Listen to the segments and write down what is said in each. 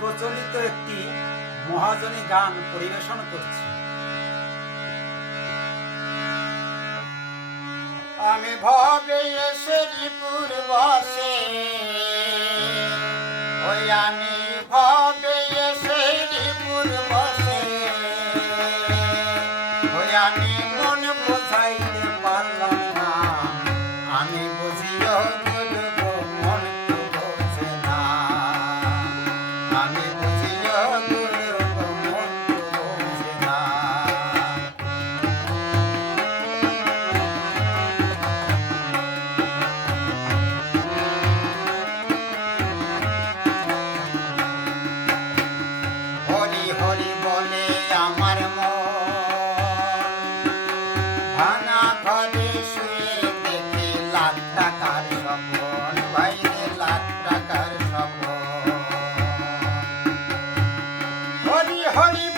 প্রচলিত একটি মহাজনী গান পরিবেশন করছি। আমি ভাবে এসে বসে ওই আমি হরি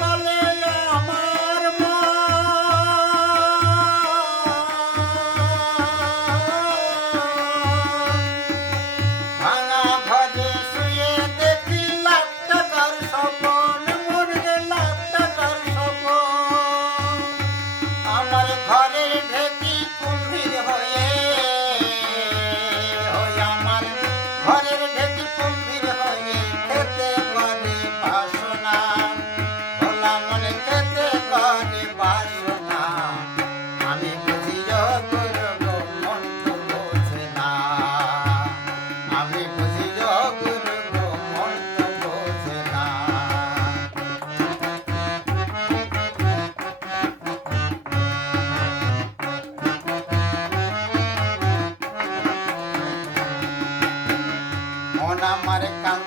আমার কান